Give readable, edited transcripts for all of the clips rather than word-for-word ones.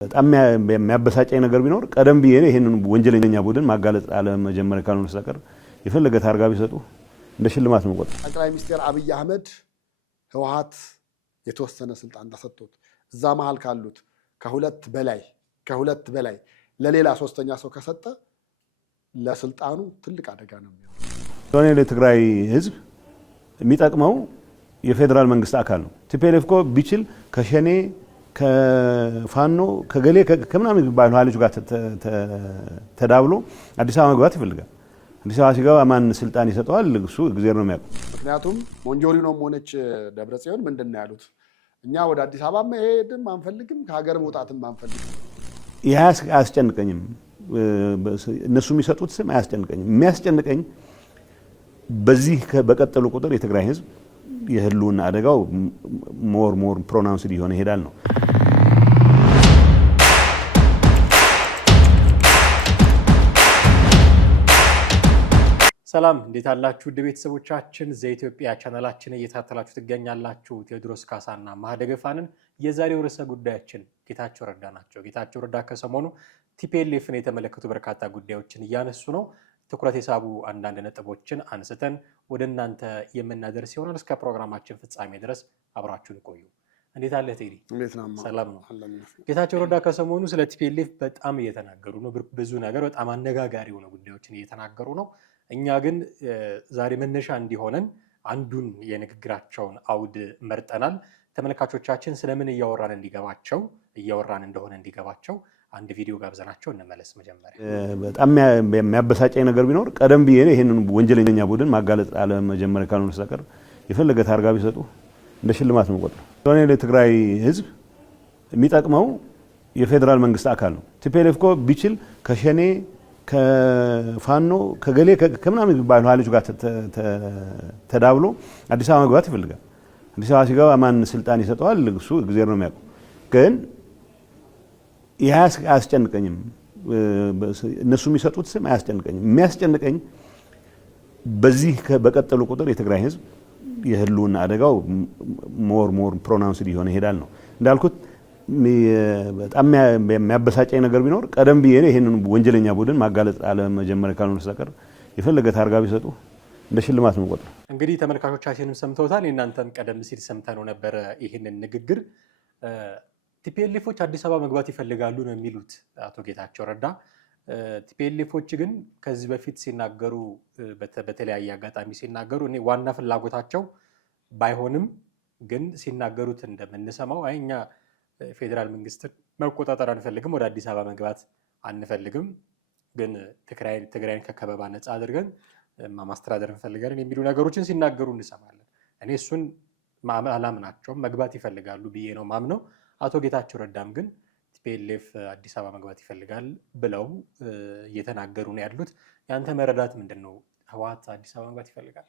በጣም የሚያበሳጨኝ ነገር ቢኖር ቀደም ብዬ ይሄንን ወንጀለኛ ቡድን ማጋለጥ አለ መጀመሪያ ካልሆነ በስተቀር የፈለገ ታርጋ ቢሰጡ እንደ ሽልማት ነው ቆጥ ጠቅላይ ሚኒስትር አብይ አህመድ ህወሓት የተወሰነ ስልጣን ተሰጥቶት እዛ መሃል ካሉት ከሁለት በላይ ለሌላ ሶስተኛ ሰው ከሰጠ ለስልጣኑ ትልቅ አደጋ ነው የሚሆነው። ለትግራይ ህዝብ የሚጠቅመው የፌደራል መንግስት አካል ነው። ቲፒኤልኤፍ እኮ ቢችል ከሸኔ ከፋኖ ከገሌ ከምናምን ባይሉ ኃይሎች ጋር ተዳብሎ አዲስ አበባ መግባት ይፈልጋል። አዲስ አበባ ሲገባ ማን ስልጣን ይሰጠዋል? እሱ እግዚአብሔር ነው የሚያውቀው። ምክንያቱም ሞንጆሪኖም ሆነች ደብረጽዮን ምንድን ነው ያሉት? እኛ ወደ አዲስ አበባ መሄድም አንፈልግም፣ ከሀገር መውጣትም አንፈልግም። ይህ አያስጨንቀኝም። እነሱ የሚሰጡት ስም አያስጨንቀኝም። የሚያስጨንቀኝ በዚህ በቀጠሉ ቁጥር የትግራይ ህዝብ የህልውና አደጋው ሞር ፕሮናውንስድ እየሆነ ይሄዳል ነው። ሰላም እንዴት አላችሁ? ውድ ቤተሰቦቻችን ዘኢትዮጵያ ቻናላችን እየተከታተላችሁ ትገኛላችሁ። ቴዎድሮስ ካሳና ማህደገፋንን የዛሬው ርዕሰ ጉዳያችን ጌታቸው ረዳ ናቸው። ጌታቸው ረዳ ከሰሞኑ ቲፒኤልኤፍን የተመለከቱ በርካታ ጉዳዮችን እያነሱ ነው። ትኩረት የሳቡ አንዳንድ ነጥቦችን አንስተን ወደ እናንተ የምናደርስ ይሆናል። እስከ ፕሮግራማችን ፍጻሜ ድረስ አብራችሁን ቆዩ። እንዴት አለ ቴዲ? ሰላም ነው። ጌታቸው ረዳ ከሰሞኑ ስለ ቲፒኤልኤፍ በጣም እየተናገሩ ነው። ብዙ ነገር በጣም አነጋጋሪ የሆኑ ጉዳዮችን እየተናገሩ ነው። እኛ ግን ዛሬ መነሻ እንዲሆነን አንዱን የንግግራቸውን አውድ መርጠናል። ተመልካቾቻችን ስለምን እያወራን እንደሆነ እንዲገባቸው አንድ ቪዲዮ ጋብዘናቸው እንመለስ። መጀመሪያ በጣም የሚያበሳጨኝ ነገር ቢኖር ቀደም ብዬ ይሄንን ወንጀለኛ ቡድን ማጋለጥ አለ መጀመሪያ ካልሆነ በስተቀር የፈለገ ታርጋ ቢሰጡ እንደ ሽልማት ነው ቆጥረው። ለትግራይ ህዝብ የሚጠቅመው የፌደራል መንግስት አካል ነው። ቲፒኤልኤፍ እኮ ቢችል ከሸኔ ከፋኖ ከገሌ ከምናምን ባይሉ ኃይሎች ጋር ተዳብሎ አዲስ አበባ መግባት ይፈልጋል። አዲስ አበባ ሲገባ ማን ስልጣን ይሰጠዋል? እሱ እግዚአብሔር ነው የሚያውቀው። ግን ይህ አያስጨንቀኝም። እነሱ የሚሰጡት ስም አያስጨንቀኝም። የሚያስጨንቀኝ በዚህ በቀጠሉ ቁጥር የትግራይ ህዝብ የህልውና አደጋው ሞር ፕሮናውንስድ እየሆነ ይሄዳል ነው። እንዳልኩት በጣም የሚያበሳጨኝ ነገር ቢኖር ቀደም ብዬ ይሄንን ወንጀለኛ ቡድን ማጋለጥ አለ መጀመሪያ ካልሆነ በስተቀር የፈለገ ታርጋ ቢሰጡ እንደ ሽልማት ነው ቆጥረው። እንግዲህ ተመልካቾቻችንም ሰምተውታል። እናንተም ቀደም ሲል ሰምተነው ነበር ይሄንን ንግግር። ቲፒኤልኤፎች አዲስ አበባ መግባት ይፈልጋሉ ነው የሚሉት አቶ ጌታቸው ረዳ። ቲፒኤልኤፎች ግን ከዚህ በፊት ሲናገሩ በተለያየ አጋጣሚ ሲናገሩ እኔ ዋና ፍላጎታቸው ባይሆንም ግን ሲናገሩት እንደምንሰማው እኛ ፌዴራል መንግስትን መቆጣጠር አንፈልግም፣ ወደ አዲስ አበባ መግባት አንፈልግም፣ ግን ትግራይን ከከበባ ነፃ አድርገን ማስተዳደር እንፈልጋለን የሚሉ ነገሮችን ሲናገሩ እንሰማለን። እኔ እሱን አላምናቸውም። መግባት ይፈልጋሉ ብዬ ነው ማምነው። አቶ ጌታቸው ረዳም ግን ቲፒኤልኤፍ አዲስ አበባ መግባት ይፈልጋል ብለው እየተናገሩ ነው ያሉት። ያንተ መረዳት ምንድን ነው? ህወሓት አዲስ አበባ መግባት ይፈልጋል?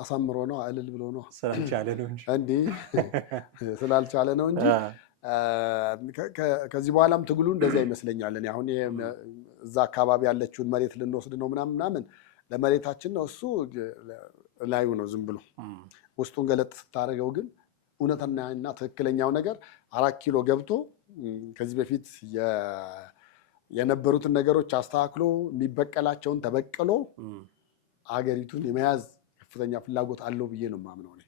አሳምሮ ነው እልል ብሎ ነው ስላልቻለ ነው እንጂ ከዚህ በኋላም ትግሉ እንደዚያ ይመስለኛል። እኔ አሁን እዛ አካባቢ ያለችውን መሬት ልንወስድ ነው ምናምን ለመሬታችን ነው፣ እሱ ላዩ ነው ዝም ብሎ። ውስጡን ገለጥ ስታደርገው ግን እውነተኛና ትክክለኛው ነገር 4 ኪሎ ገብቶ ከዚህ በፊት የነበሩትን ነገሮች አስተካክሎ የሚበቀላቸውን ተበቅሎ አገሪቱን የመያዝ ከፍተኛ ፍላጎት አለው ብዬ ነው የማምነው እኔ።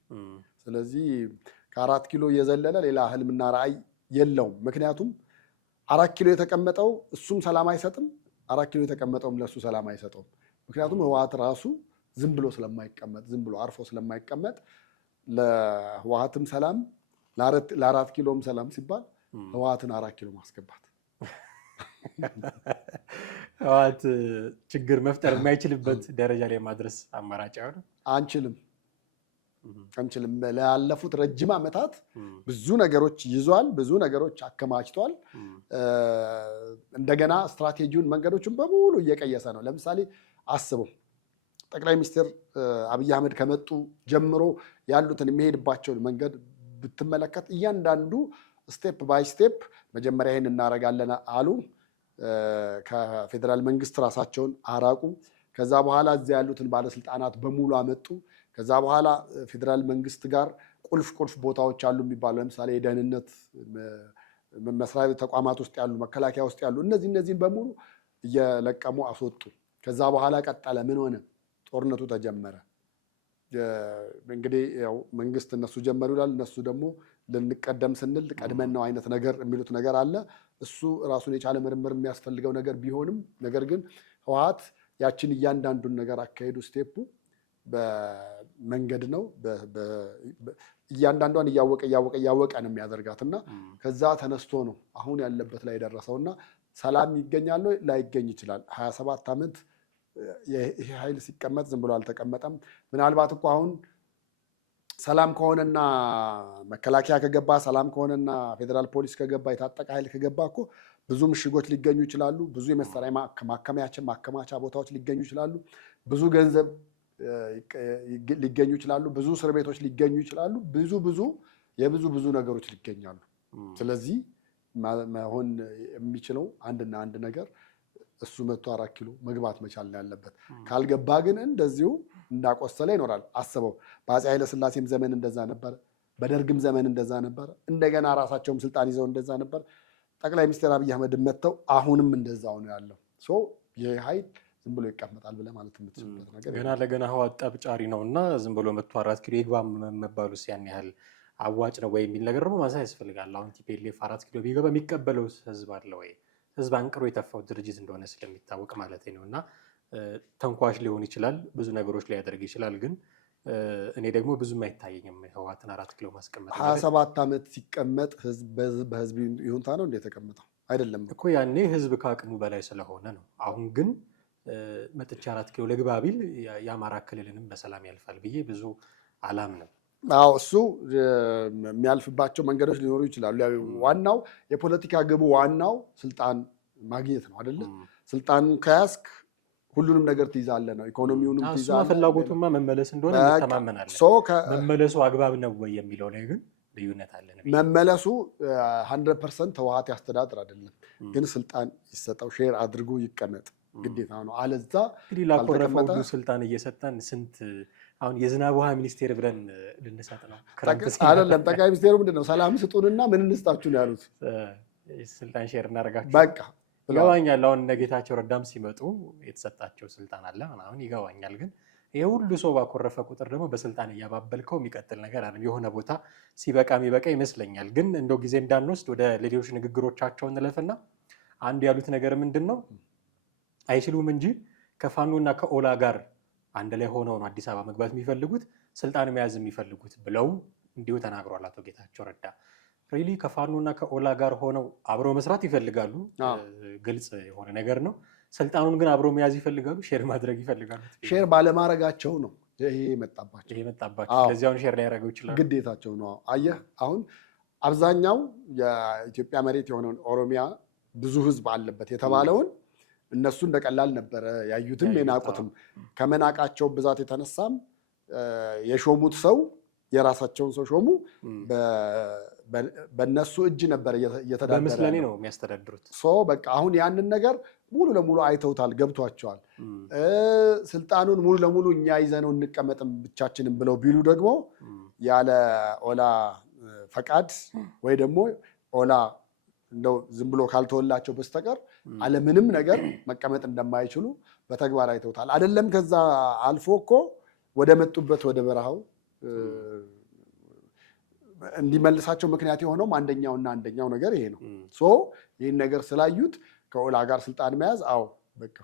ስለዚህ ከ4 ኪሎ የዘለለ ሌላ ህልምና ራዕይ የለውም። ምክንያቱም 4 ኪሎ የተቀመጠው እሱም ሰላም አይሰጥም፣ 4 ኪሎ የተቀመጠውም ለሱ ሰላም አይሰጠውም። ምክንያቱም ህወሓት ራሱ ዝም ብሎ ስለማይቀመጥ፣ ዝም ብሎ አርፎ ስለማይቀመጥ ለህወሓትም ሰላም ለ4 ኪሎም ሰላም ሲባል ህወሓትን 4 ኪሎ ማስገባት ህወሓት ችግር መፍጠር የማይችልበት ደረጃ ላይ ማድረስ አማራጭ አይሆንም። አንችልም። ላለፉት ረጅም ዓመታት ብዙ ነገሮች ይዟል፣ ብዙ ነገሮች አከማችቷል። እንደገና ስትራቴጂውን መንገዶችን በሙሉ እየቀየሰ ነው። ለምሳሌ አስበው ጠቅላይ ሚኒስትር አብይ አህመድ ከመጡ ጀምሮ ያሉትን የሚሄድባቸውን መንገድ ብትመለከት እያንዳንዱ ስቴፕ ባይ ስቴፕ መጀመሪያ ይሄን እናደርጋለን አሉ። ከፌዴራል መንግስት ራሳቸውን አራቁ። ከዛ በኋላ እዚያ ያሉትን ባለስልጣናት በሙሉ አመጡ። ከዛ በኋላ ፌዴራል መንግስት ጋር ቁልፍ ቦታዎች አሉ የሚባሉ ለምሳሌ የደህንነት መስሪያ ቤት ተቋማት ውስጥ ያሉ መከላከያ ውስጥ ያሉ እነዚህን በሙሉ እየለቀሙ አስወጡ። ከዛ በኋላ ቀጠለ። ምን ሆነ? ጦርነቱ ተጀመረ። እንግዲህ ያው መንግስት እነሱ ጀመሩ ይላል፣ እነሱ ደግሞ ልንቀደም ስንል ቀድመን ነው አይነት ነገር የሚሉት ነገር አለ። እሱ ራሱን የቻለ ምርምር የሚያስፈልገው ነገር ቢሆንም ነገር ግን ህወሓት ያችን እያንዳንዱን ነገር አካሄዱ ስቴፑ በመንገድ ነው። እያንዳንዷን እያወቀ ነው የሚያደርጋት እና ከዛ ተነስቶ ነው አሁን ያለበት ላይ የደረሰውና ሰላም ይገኛል ላይገኝ ይችላል። 27 ዓመት ይሄ ኃይል ሲቀመጥ ዝም ብሎ አልተቀመጠም። ምናልባት እኮ አሁን ሰላም ከሆነና መከላከያ ከገባ፣ ሰላም ከሆነና ፌዴራል ፖሊስ ከገባ፣ የታጠቀ ኃይል ከገባ እኮ ብዙ ምሽጎች ሊገኙ ይችላሉ። ብዙ የመሳሪያ ማከማቻ ቦታዎች ሊገኙ ይችላሉ። ብዙ ገንዘብ ሊገኙ ይችላሉ። ብዙ እስር ቤቶች ሊገኙ ይችላሉ። ብዙ ነገሮች ሊገኛሉ። ስለዚህ መሆን የሚችለው አንድና አንድ ነገር እሱ 104 ኪሎ መግባት መቻል ነው ያለበት። ካልገባ ግን እንደዚሁ እንዳቆሰለ ይኖራል። አስበው፣ በአፄ ኃይለሥላሴም ዘመን እንደዛ ነበር፣ በደርግም ዘመን እንደዛ ነበር። እንደገና ራሳቸውም ስልጣን ይዘው እንደዛ ነበር። ጠቅላይ ሚኒስትር አብይ አህመድ መጥተው አሁንም እንደዛው ነው ያለው። ይህ ኃይል ዝም ብሎ ይቀመጣል ብለህ ማለት የምትችልበት ነገር ገና ለገና ህወሓት ጠብጫሪ ነው እና ዝም ብሎ 104 ኪሎ ይግባ መባሉስ ያን ያህል አዋጭ ነው ወይ የሚል ነገር ደግሞ ማንሳት ያስፈልጋል። አሁን ቲፒኤልኤፍ 4 ኪሎ ቢገባ የሚቀበለው ህዝብ አለ ወይ? ህዝብ አንቅሮ የተፋው ድርጅት እንደሆነ ስለሚታወቅ ማለት ነው። እና ተንኳሽ ሊሆን ይችላል፣ ብዙ ነገሮች ሊያደርግ ይችላል። ግን እኔ ደግሞ ብዙም አይታየኝም ህወሓትን 4 ኪሎ ማስቀመጥ። 27 ዓመት ሲቀመጥ በህዝብ ይሁንታ ነው እንደ የተቀመጠው አይደለም እኮ ያኔ ህዝብ ከአቅሙ በላይ ስለሆነ ነው። አሁን ግን መጥቼ 4 ኪሎ ልግባ ቢል የአማራ ክልልንም በሰላም ያልፋል ብዬ ብዙ አላምንም። አዎ እሱ የሚያልፍባቸው መንገዶች ሊኖሩ ይችላሉ። ዋናው የፖለቲካ ግቡ ዋናው ስልጣን ማግኘት ነው አይደለ? ስልጣን ከያዝክ ሁሉንም ነገር ትይዛለህ ነው። ኢኮኖሚውንም ትይዛለህ። ፍላጎቱማ መመለስ እንደሆነ እንተማመናለን። መመለሱ አግባብ ነው ወይ የሚለው ላይ ግን ልዩነት አለ። መመለሱ 100% ህወሓት ያስተዳድር አይደለም፣ ግን ስልጣን ይሰጠው፣ ሼር አድርጎ ይቀመጥ ግዴታ ነው። አለዛ እንግዲህ ላኮረፈው ሁሉ ስልጣን እየሰጠን ስንት አሁን የዝናብ ውሃ ሚኒስቴር ብለን ልንሰጥ ነው አይደለም። ጠቅላይ ሚኒስቴሩ ምንድነው ሰላም ስጡንና ምን እንስጣችሁ ነው ያሉት። ስልጣን ሼር እናደርጋችሁ በቃ ይገባኛል። አሁን እነ ጌታቸው ረዳም ሲመጡ የተሰጣቸው ስልጣን አለ ምናምን ይገባኛል። ግን ይሄ ሁሉ ሰው ባኮረፈ ቁጥር ደግሞ በስልጣን እያባበልከው የሚቀጥል ነገር አለ። የሆነ ቦታ ሲበቃ የሚበቃ ይመስለኛል። ግን እንደው ጊዜ እንዳንወስድ ወደ ሌሎች ንግግሮቻቸው እንለፍና አንድ ያሉት ነገር ምንድን ነው? አይችሉም እንጂ ከፋኖና ከኦላ ጋር አንድ ላይ ሆነው ነው አዲስ አበባ መግባት የሚፈልጉት፣ ስልጣን መያዝ የሚፈልጉት ብለው እንዲሁ ተናግሯል አቶ ጌታቸው ረዳ። ሪሊ ከፋኖና ከኦላ ጋር ሆነው አብረው መስራት ይፈልጋሉ፣ ግልጽ የሆነ ነገር ነው። ስልጣኑን ግን አብረው መያዝ ይፈልጋሉ፣ ሼር ማድረግ ይፈልጋሉ። ሼር ባለማድረጋቸው ነው ይሄ መጣባቸው። ስለዚህ አሁን ሼር ሊያደርገው ይችላሉ፣ ግዴታቸው ነው። አየህ አሁን አብዛኛው የኢትዮጵያ መሬት የሆነውን ኦሮሚያ ብዙ ህዝብ አለበት የተባለውን እነሱ እንደቀላል ነበረ ያዩትም የናቁትም። ከመናቃቸው ብዛት የተነሳም የሾሙት ሰው የራሳቸውን ሰው ሾሙ። በእነሱ እጅ ነበር እየተዳደረ በምስለኔ ነው የሚያስተዳድሩት። በቃ አሁን ያንን ነገር ሙሉ ለሙሉ አይተውታል፣ ገብቷቸዋል። ስልጣኑን ሙሉ ለሙሉ እኛ ይዘነው እንቀመጥም ብቻችንም ብለው ቢሉ ደግሞ ያለ ኦላ ፈቃድ ወይ ደግሞ ኦላ እንደው ዝም ብሎ ካልተወላቸው በስተቀር አለምንም ነገር መቀመጥ እንደማይችሉ በተግባር አይተውታል። አይደለም ከዛ አልፎ እኮ ወደ መጡበት ወደ በረሃው እንዲመልሳቸው ምክንያት የሆነውም አንደኛው ነገር ይሄ ነው። ይህን ነገር ስላዩት ከኦላ ጋር ስልጣን መያዝ በቃ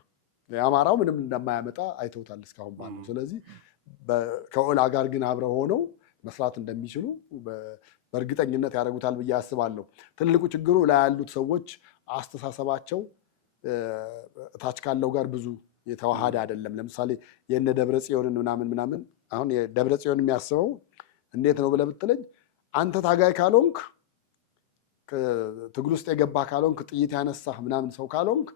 የአማራው ምንም እንደማያመጣ አይተውታል እስካሁን ባለው። ስለዚህ ከኦላ ጋር ግን አብረው ሆነው መስራት እንደሚችሉ በእርግጠኝነት ያደርጉታል ብዬ አስባለሁ። ትልቁ ችግሩ ላይ ያሉት ሰዎች አስተሳሰባቸው ታች ካለው ጋር ብዙ የተዋሃደ አይደለም። ለምሳሌ የነ ደብረ ጽዮንን ምናምን አሁን የደብረ ጽዮን የሚያስበው እንዴት ነው ብለህ ብትለኝ አንተ ታጋይ ካልሆንክ ትግል ውስጥ የገባ ካልሆንክ ጥይት ያነሳህ ምናምን ሰው ካልሆንክ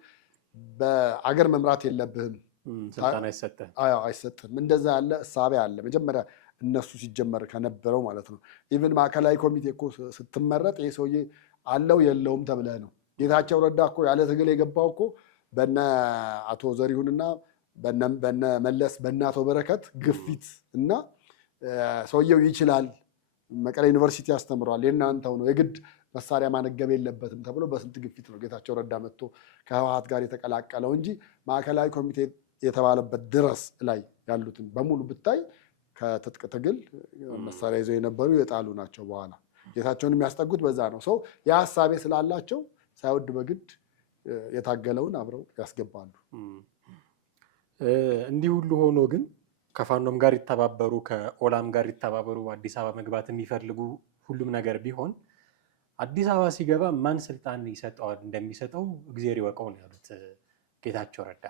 በአገር መምራት የለብህም፣ ስልጣን አይሰጥህም። እንደዛ ያለ እሳቤ አለ መጀመሪያ እነሱ ሲጀመር ከነበረው ማለት ነው። ኢቭን ማዕከላዊ ኮሚቴ እኮ ስትመረጥ ይህ ሰውዬ አለው የለውም ተብለህ ነው። ጌታቸው ረዳ እኮ ያለ ትግል የገባው እኮ በነ አቶ ዘሪሁንና በነ መለስ በነ አቶ በረከት ግፊት እና ሰውየው ይችላል፣ መቀሌ ዩኒቨርሲቲ ያስተምረዋል፣ የእናንተው ነው፣ የግድ መሳሪያ ማነገብ የለበትም ተብሎ በስንት ግፊት ነው ጌታቸው ረዳ መጥቶ ከህወሓት ጋር የተቀላቀለው እንጂ ማዕከላዊ ኮሚቴ የተባለበት ድረስ ላይ ያሉትን በሙሉ ብታይ ከትጥቅ ትግል መሳሪያ ይዘው የነበሩ የጣሉ ናቸው። በኋላ ጌታቸውን የሚያስጠጉት በዛ ነው። ሰው የሀሳቤ ስላላቸው ሳይወድ በግድ የታገለውን አብረው ያስገባሉ። እንዲህ ሁሉ ሆኖ ግን ከፋኖም ጋር ይተባበሩ ከኦላም ጋር ይተባበሩ አዲስ አበባ መግባት የሚፈልጉ ሁሉም ነገር ቢሆን አዲስ አበባ ሲገባ ማን ስልጣን ይሰጠዋል እንደሚሰጠው እግዚአብሔር ይወቀው ነው ያሉት ጌታቸው ረዳ።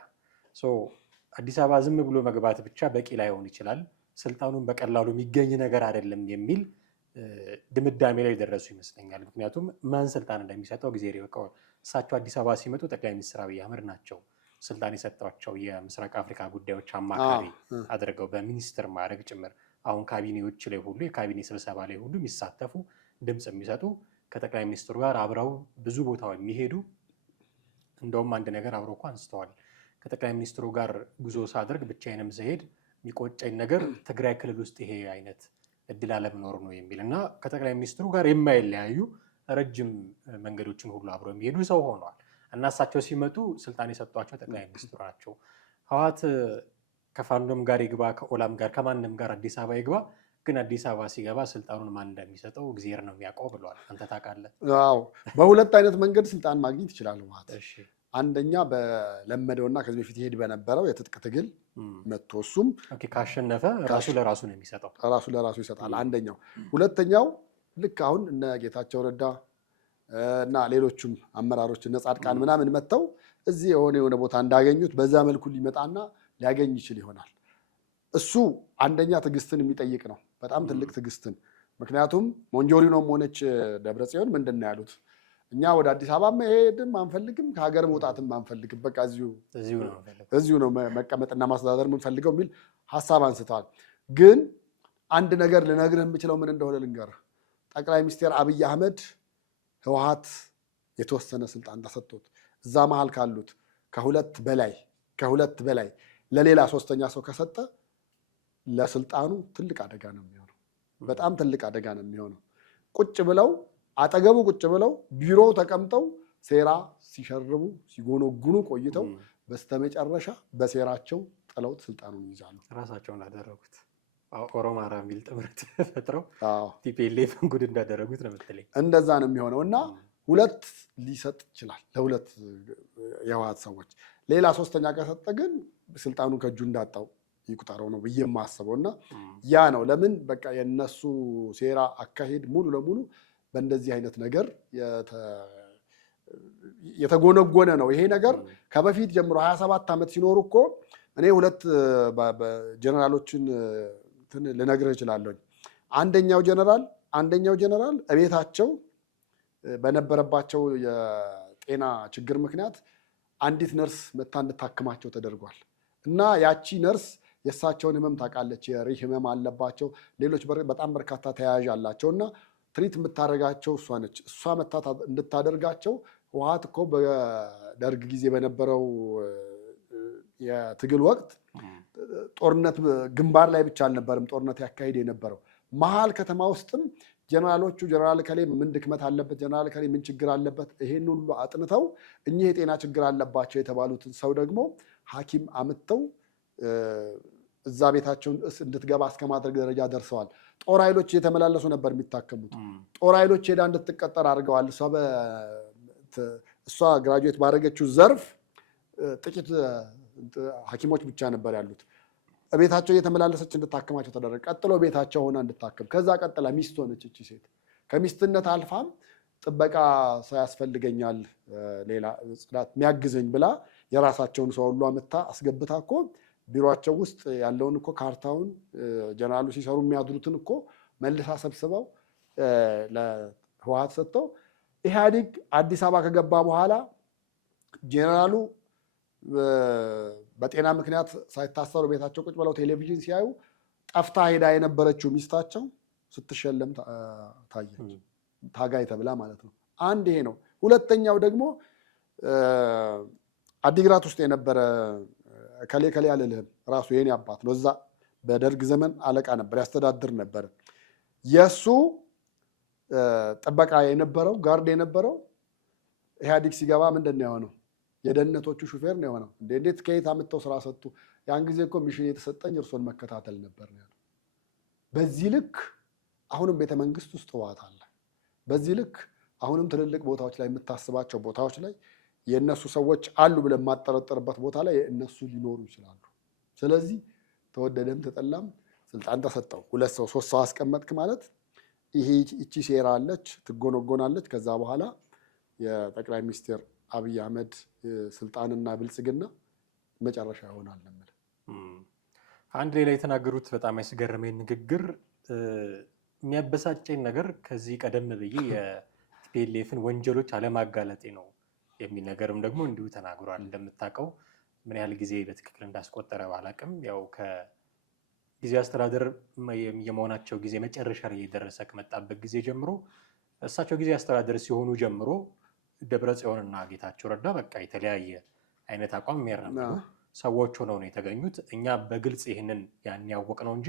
አዲስ አበባ ዝም ብሎ መግባት ብቻ በቂ ላይሆን ይችላል፣ ስልጣኑን በቀላሉ የሚገኝ ነገር አይደለም የሚል ድምዳሜ ላይ ደረሱ ይመስለኛል። ምክንያቱም ማን ስልጣን እንደሚሰጠው እግዚአብሔር ይወቀው። እሳቸው አዲስ አበባ ሲመጡ ጠቅላይ ሚኒስትር አብይ አህመድ ናቸው ስልጣን የሰጧቸው የምስራቅ አፍሪካ ጉዳዮች አማካሪ አድርገው በሚኒስትር ማዕረግ ጭምር። አሁን ካቢኔዎች ላይ ሁሉ የካቢኔ ስብሰባ ላይ ሁሉ የሚሳተፉ ድምፅ የሚሰጡ ከጠቅላይ ሚኒስትሩ ጋር አብረው ብዙ ቦታ የሚሄዱ እንደውም አንድ ነገር አብረው እኮ አንስተዋል። ከጠቅላይ ሚኒስትሩ ጋር ጉዞ ሳደርግ ብቻዬንም ስሄድ የሚቆጨኝ ነገር ትግራይ ክልል ውስጥ ይሄ አይነት እድል አለመኖር ነው የሚል እና ከጠቅላይ ሚኒስትሩ ጋር የማይለያዩ ረጅም መንገዶችን ሁሉ አብረው የሚሄዱ ሰው ሆነዋል። እና እሳቸው ሲመጡ ስልጣን የሰጧቸው ጠቅላይ ሚኒስትሩ ናቸው። ህወሓት ከፋኖም ጋር ይግባ ከኦላም ጋር ከማንም ጋር አዲስ አበባ ይግባ፣ ግን አዲስ አበባ ሲገባ ስልጣኑን ማን እንደሚሰጠው እግዚአብሔር ነው የሚያውቀው ብለዋል። አንተ ታውቃለህ? አዎ፣ በሁለት አይነት መንገድ ስልጣን ማግኘት ይችላል ህወሓት። አንደኛ በለመደውና ከዚህ በፊት ይሄድ በነበረው የትጥቅ ትግል መጥቶ እሱም ካሸነፈ ራሱ ለራሱ ነው የሚሰጠው፣ ራሱ ለራሱ ይሰጣል። አንደኛው። ሁለተኛው ልክ አሁን እነ ጌታቸው ረዳ እና ሌሎቹም አመራሮች እነ ጻድቃን ምናምን መጥተው እዚህ የሆነ ቦታ እንዳገኙት በዛ መልኩ ሊመጣና ሊያገኝ ይችል ይሆናል። እሱ አንደኛ ትዕግስትን የሚጠይቅ ነው፣ በጣም ትልቅ ትዕግስትን። ምክንያቱም ሞንጆሪኖም ሆነች ደብረጽዮን ምንድን ነው ያሉት? እኛ ወደ አዲስ አበባ መሄድም አንፈልግም፣ ከሀገር መውጣትም አንፈልግም፣ በቃ እዚሁ ነው መቀመጥና ማስተዳደር የምንፈልገው የሚል ሀሳብ አንስተዋል። ግን አንድ ነገር ልነግርህ የምችለው ምን እንደሆነ ልንገርህ። ጠቅላይ ሚኒስትር አብይ አህመድ ህወሓት የተወሰነ ስልጣን ተሰጥቶት እዛ መሀል ካሉት ከሁለት በላይ ለሌላ ሶስተኛ ሰው ከሰጠ ለስልጣኑ ትልቅ አደጋ ነው የሚሆነው። በጣም ትልቅ አደጋ ነው የሚሆነው። አጠገቡ ቁጭ ብለው ቢሮው ተቀምጠው ሴራ ሲሸርቡ ሲጎነጉኑ ቆይተው በስተመጨረሻ በሴራቸው ጥለውት ስልጣኑን ይይዛሉ። ራሳቸውን እንዳደረጉት ኦሮማራ የሚል ጥምረት ፈጥረው ቲፒኤልኤፍን ጉድ እንዳደረጉት ነው የምትለኝ? እንደዛ ነው የሚሆነው። እና ሁለት ሊሰጥ ይችላል ለሁለት የህወሓት ሰዎች። ሌላ ሶስተኛ ከሰጠ ግን ስልጣኑን ከእጁ እንዳጣው ይቁጠረው ነው ብዬ የማስበው። እና ያ ነው ለምን በቃ የነሱ ሴራ አካሄድ ሙሉ ለሙሉ በእንደዚህ አይነት ነገር የተጎነጎነ ነው። ይሄ ነገር ከበፊት ጀምሮ 27 ዓመት ሲኖሩ እኮ እኔ ሁለት ጀነራሎችን ልነግርህ እችላለሁ። አንደኛው ጀነራል እቤታቸው በነበረባቸው የጤና ችግር ምክንያት አንዲት ነርስ መታ እንድታክማቸው ተደርጓል። እና ያቺ ነርስ የእሳቸውን ህመም ታውቃለች። የሪህ ህመም አለባቸው። ሌሎች በጣም በርካታ ተያያዥ አላቸው እና ትሪት የምታደርጋቸው እሷ ነች። እሷ መታ እንድታደርጋቸው ህወሓት እኮ በደርግ ጊዜ በነበረው የትግል ወቅት ጦርነት ግንባር ላይ ብቻ አልነበርም ጦርነት ያካሄድ የነበረው። መሀል ከተማ ውስጥም ጀነራል ከሌ ምን ድክመት አለበት፣ ጀነራል ከሌ ምን ችግር አለበት፣ ይሄን ሁሉ አጥንተው እኚህ የጤና ችግር አለባቸው የተባሉትን ሰው ደግሞ ሐኪም አምጥተው እዛ ቤታቸውን እንድትገባ እስከማድረግ ደረጃ ደርሰዋል። ጦር ኃይሎች እየተመላለሱ ነበር የሚታከሙት። ጦር ኃይሎች ሄዳ እንድትቀጠር አድርገዋል። እሷ ግራጁዌት ባደረገችው ዘርፍ ጥቂት ሐኪሞች ብቻ ነበር ያሉት። ቤታቸው እየተመላለሰች እንድታከማቸው ተደረገ። ቀጥሎ ቤታቸው ሆና እንድታከም፣ ከዛ ቀጥላ ሚስት ሆነች እቺ ሴት። ከሚስትነት አልፋም ጥበቃ ሰው ያስፈልገኛል ሌላ ጽዳት የሚያግዘኝ ብላ የራሳቸውን ሰው ሁሉ አመታ አስገብታ እኮ ቢሮአቸው ውስጥ ያለውን እኮ ካርታውን ጀነራሉ ሲሰሩ የሚያድሩትን እኮ መልሳ ሰብስበው ለህወሓት ሰጥተው ኢህአዴግ አዲስ አበባ ከገባ በኋላ ጀነራሉ በጤና ምክንያት ሳይታሰሩ ቤታቸው ቁጭ ብለው ቴሌቪዥን ሲያዩ ጠፍታ ሄዳ የነበረችው ሚስታቸው ስትሸለም ታየች። ታጋይ ተብላ ማለት ነው። አንድ ይሄ ነው። ሁለተኛው ደግሞ አዲግራት ውስጥ የነበረ ከሌ አልልህም ራሱ የኔ አባት ነው። እዛ በደርግ ዘመን አለቃ ነበር፣ ያስተዳድር ነበር። የሱ ጥበቃ የነበረው ጋርድ የነበረው ኢህአዴግ ሲገባ ምንድን ነው የሆነው? የደህንነቶቹ ሹፌር ነው የሆነው። እንዴት ከየት አምጥተው ስራ ሰጡ? ያን ጊዜ እኮ ሚሽን የተሰጠኝ እርሶን መከታተል ነበር ነው ያለው። በዚህ ልክ አሁንም ቤተመንግስት ውስጥ ህወሓት አለ። በዚህ ልክ አሁንም ትልልቅ ቦታዎች ላይ የምታስባቸው ቦታዎች ላይ የእነሱ ሰዎች አሉ ብለን የማጠረጠርበት ቦታ ላይ እነሱ ሊኖሩ ይችላሉ። ስለዚህ ተወደደም ተጠላም ስልጣን ተሰጠው። 2 ሰው 3 ሰው አስቀመጥክ ማለት ይቺ ሴራ አለች፣ ትጎነጎናለች። ከዛ በኋላ የጠቅላይ ሚኒስትር አብይ አህመድ ስልጣንና ብልጽግና መጨረሻ ይሆናል ነው። አንድ ሌላ የተናገሩት በጣም ያስገረመኝ ንግግር፣ የሚያበሳጨኝ ነገር ከዚህ ቀደም ብዬ የቲፒኤልኤፍን ወንጀሎች አለማጋለጤ ነው የሚል ነገርም ደግሞ እንዲሁ ተናግሯል። እንደምታውቀው ምን ያህል ጊዜ በትክክል እንዳስቆጠረ ባላቅም ያው ከጊዜያዊ አስተዳደር የመሆናቸው ጊዜ መጨረሻ ላይ የደረሰ ከመጣበት ጊዜ ጀምሮ እሳቸው ጊዜያዊ አስተዳደር ሲሆኑ ጀምሮ ደብረጽዮንና ጌታቸው ረዳ በቃ የተለያየ አይነት አቋም የሚያራምዱ ሰዎች ሆነው ነው የተገኙት። እኛ በግልጽ ይህንን ያን ያወቅ ነው እንጂ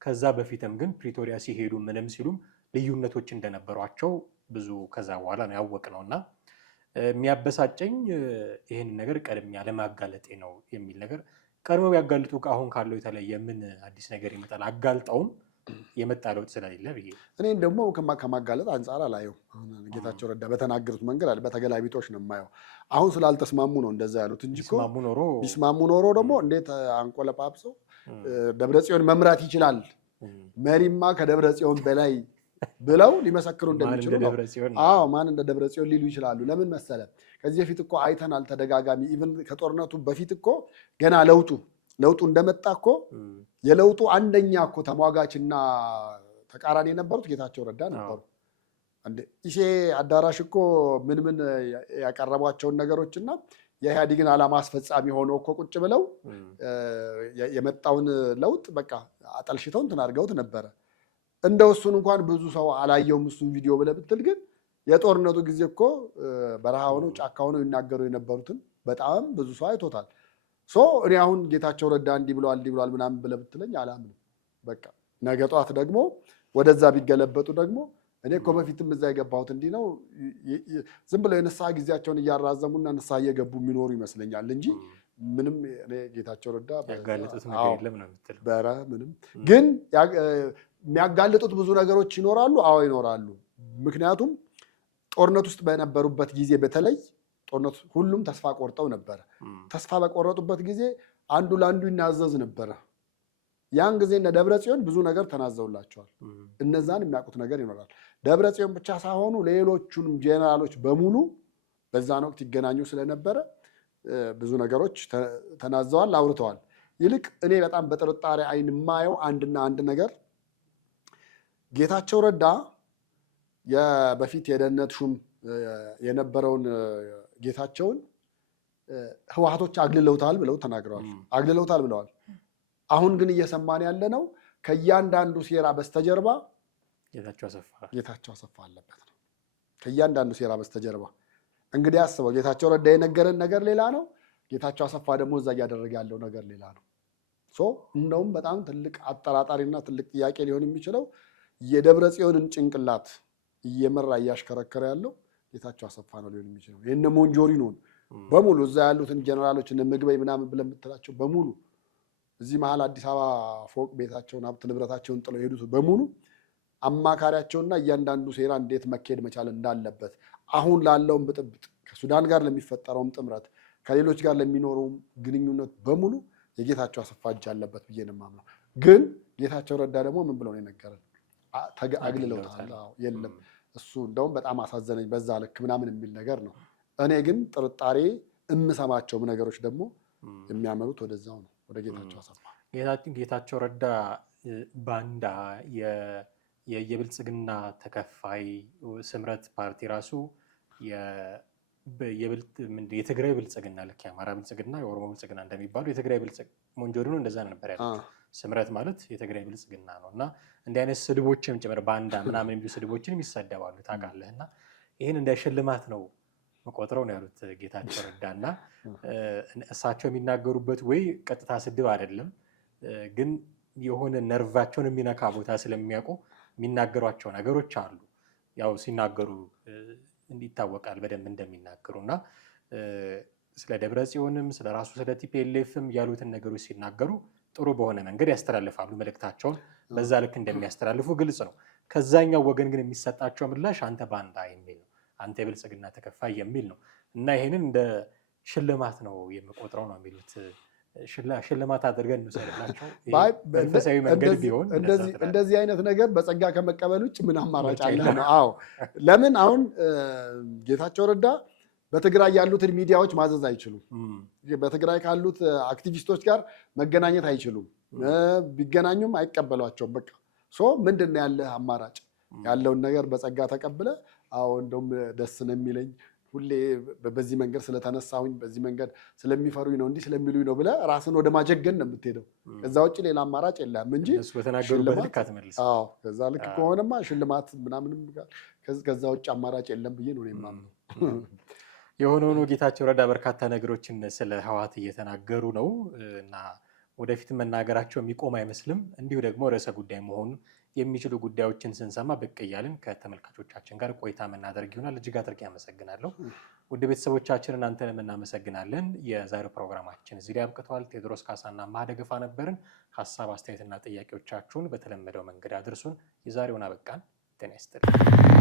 ከዛ በፊትም ግን ፕሪቶሪያ ሲሄዱ ምንም ሲሉም ልዩነቶች እንደነበሯቸው ብዙ ከዛ በኋላ ነው ያወቅ ነው። እና የሚያበሳጨኝ ይህን ነገር ቀድሜ ያለማጋለጤ ነው የሚል ነገር። ቀድሞ ቢያጋልጡ አሁን ካለው የተለየ ምን አዲስ ነገር ይመጣል? አጋልጠውም የመጣ ለውጥ ስለሌለ ብዬ እኔም ደግሞ ከማጋለጥ አንጻር አላየው። ጌታቸው ረዳ በተናገሩት መንገድ አለ በተገላቢጦች ነው የማየው። አሁን ስላልተስማሙ ነው እንደዛ ያሉት እንጂ ቢስማሙ ኖሮ ደግሞ እንዴት አንቆለጳጵሰው ደብረጽዮን መምራት ይችላል፣ መሪማ ከደብረጽዮን በላይ ብለው ሊመሰክሩ እንደሚችሉ ነው። አዎ ማን እንደ ደብረጽዮን ሊሉ ይችላሉ። ለምን መሰለ? ከዚህ በፊት እኮ አይተናል ተደጋጋሚ። ኢቭን ከጦርነቱ በፊት እኮ ገና ለውጡ እንደመጣ እኮ የለውጡ አንደኛ እኮ ተሟጋችና ተቃራኒ የነበሩት ጌታቸው ረዳ ነበሩ። ኢሴ አዳራሽ እኮ ምን ያቀረቧቸውን ነገሮችና የኢህአዴግን ዓላማ አስፈጻሚ ሆነው እኮ ቁጭ ብለው የመጣውን ለውጥ በቃ አጠልሽተው እንትን አድርገውት ነበረ። እንደው እሱን እንኳን ብዙ ሰው አላየውም እሱን ቪዲዮ ብለህ ብትል ግን የጦርነቱ ጊዜ እኮ በረሃ ሆነው ጫካ ሆነው ይናገሩ የነበሩትን በጣም ብዙ ሰው አይቶታል። እኔ አሁን ጌታቸው ረዳ እንዲህ ብለዋል ምናምን ብለህ ብትለኝ አላምንም። በቃ ነገ ጠዋት ደግሞ ወደዛ ቢገለበጡ ደግሞ እኔ እኮ በፊትም እዛ የገባሁት እንዲህ ነው ዝም ብለው የንስሐ ጊዜያቸውን እያራዘሙና ንስሐ እየገቡ የሚኖሩ ይመስለኛል እንጂ ምንም እኔ ጌታቸው ረዳ ምንም ግን የሚያጋልጡት ብዙ ነገሮች ይኖራሉ። አዎ ይኖራሉ። ምክንያቱም ጦርነት ውስጥ በነበሩበት ጊዜ በተለይ ጦርነት ሁሉም ተስፋ ቆርጠው ነበረ። ተስፋ በቆረጡበት ጊዜ አንዱ ለአንዱ ይናዘዝ ነበረ። ያን ጊዜ እነ ደብረጽዮን ብዙ ነገር ተናዘውላቸዋል። እነዛን የሚያውቁት ነገር ይኖራል። ደብረጽዮን ብቻ ሳይሆኑ ሌሎቹንም ጄኔራሎች በሙሉ በዛን ወቅት ይገናኙ ስለነበረ ብዙ ነገሮች ተናዘዋል፣ አውርተዋል። ይልቅ እኔ በጣም በጥርጣሬ አይን የማየው አንድና አንድ ነገር ጌታቸው ረዳ በፊት የደህንነት ሹም የነበረውን ጌታቸውን ህወሓቶች አግልለውታል ብለው ተናግረዋል። አግልለውታል ብለዋል። አሁን ግን እየሰማን ያለ ነው ከእያንዳንዱ ሴራ በስተጀርባ ጌታቸው አሰፋ አለበት ነው። ከእያንዳንዱ ሴራ በስተጀርባ እንግዲህ አስበው፣ ጌታቸው ረዳ የነገረን ነገር ሌላ ነው። ጌታቸው አሰፋ ደግሞ እዛ እያደረገ ያለው ነገር ሌላ ነው። እንደውም በጣም ትልቅ አጠራጣሪና ትልቅ ጥያቄ ሊሆን የሚችለው የደብረ ጽዮንን ጭንቅላት እየመራ እያሽከረከረ ያለው ጌታቸው አሰፋ ነው ሊሆን የሚችለው። የነ ሞንጆሪኖን በሙሉ እዛ ያሉትን ጀነራሎች እነ ምግበይ ምናምን ብለን የምትላቸው በሙሉ እዚህ መሀል አዲስ አበባ ፎቅ ቤታቸውን ሀብት ንብረታቸውን ጥለው የሄዱት በሙሉ አማካሪያቸውና እያንዳንዱ ሴራ እንዴት መካሄድ መቻል እንዳለበት አሁን ላለውም ብጥብጥ ከሱዳን ጋር ለሚፈጠረውም ጥምረት ከሌሎች ጋር ለሚኖረውም ግንኙነት በሙሉ የጌታቸው አሰፋ እጅ አለበት ብዬ ነው የማምነው። ግን ጌታቸው ረዳ ደግሞ ምን ብለው ነው የነገረን? አግልለውታል። የለም እሱ እንደውም በጣም አሳዘነኝ በዛ ልክ ምናምን የሚል ነገር ነው። እኔ ግን ጥርጣሬ የምሰማቸው ነገሮች ደግሞ የሚያመሩት ወደዛው ነው፣ ወደ ጌታቸው አሰፋ። ጌታቸው ረዳ ባንዳ የብልጽግና ተከፋይ ስምረት ፓርቲ ራሱ የትግራይ ብልጽግና ልክ የአማራ ብልጽግና የኦሮሞ ብልጽግና እንደሚባሉ የትግራይ ብልጽግና ሞንጆሪኖ እንደዛ ነበር ያለው። ስምረት ማለት የትግራይ ብልጽግና ነው። እና እንዲህ አይነት ስድቦችም ጭምር ባንዳ ምናምን የሚሉ ስድቦችንም ይሰደባሉ ታውቃለህ። እና ይህን እንደ ሽልማት ነው መቆጥረው ነው ያሉት ጌታቸው ረዳ። እና እሳቸው የሚናገሩበት ወይ ቀጥታ ስድብ አይደለም፣ ግን የሆነ ነርቫቸውን የሚነካ ቦታ ስለሚያውቁ የሚናገሯቸው ነገሮች አሉ። ያው ሲናገሩ እንዲታወቃል በደንብ እንደሚናገሩና ስለ ደብረ ጽዮንም ስለ ራሱ ስለ ቲፒኤልኤፍም ያሉትን ነገሮች ሲናገሩ ጥሩ በሆነ መንገድ ያስተላልፋሉ። መልእክታቸውን በዛ ልክ እንደሚያስተላልፉ ግልጽ ነው። ከዛኛው ወገን ግን የሚሰጣቸው ምላሽ አንተ ባንዳ የሚል ነው፣ አንተ የብልጽግና ተከፋይ የሚል ነው እና ይሄንን እንደ ሽልማት ነው የምቆጥረው ነው የሚሉት። ሽልማት አድርገን እንውሰድላቸው። መንፈሳዊ መንገድ ቢሆን እንደዚህ አይነት ነገር በጸጋ ከመቀበል ውጭ ምን አማራጭ አለ ነው? አዎ ለምን አሁን ጌታቸው ረዳ በትግራይ ያሉትን ሚዲያዎች ማዘዝ አይችሉም። በትግራይ ካሉት አክቲቪስቶች ጋር መገናኘት አይችሉም። ቢገናኙም አይቀበሏቸውም። በቃ ምንድን ነው ያለህ አማራጭ? ያለውን ነገር በጸጋ ተቀብለ አዎ እንደውም ደስ ነው የሚለኝ ሁሌ በዚህ መንገድ ስለተነሳሁኝ በዚህ መንገድ ስለሚፈሩኝ ነው እንዲህ ስለሚሉኝ ነው ብለህ ራስን ወደ ማጀገን ነው የምትሄደው። ከዛ ውጭ ሌላ አማራጭ የለም እንጂ በተናገሩበት ልክ አትመልስ። አዎ ከዛ ልክ ከሆነማ ሽልማት ምናምንም ከዛ ውጭ አማራጭ የለም ብዬ ነው የማምነው። የሆነ ሆኖ ጌታቸው ረዳ በርካታ ነገሮችን ስለ ህወሓት እየተናገሩ ነው እና ወደፊት መናገራቸው የሚቆም አይመስልም። እንዲሁ ደግሞ ርዕሰ ጉዳይ መሆኑ የሚችሉ ጉዳዮችን ስንሰማ ብቅ እያልን ከተመልካቾቻችን ጋር ቆይታ የምናደርግ ይሆናል። እጅግ አድርጌ አመሰግናለሁ። ውድ ቤተሰቦቻችን እናንተንም እናመሰግናለን። የዛሬው ፕሮግራማችን እዚህ ላይ አብቅተዋል። ቴዎድሮስ ካሳና ማደገፋ ነበርን። ሀሳብ አስተያየትና ጥያቄዎቻችሁን በተለመደው መንገድ አድርሱን። የዛሬውን አበቃን። ጤና ይስጥልኝ።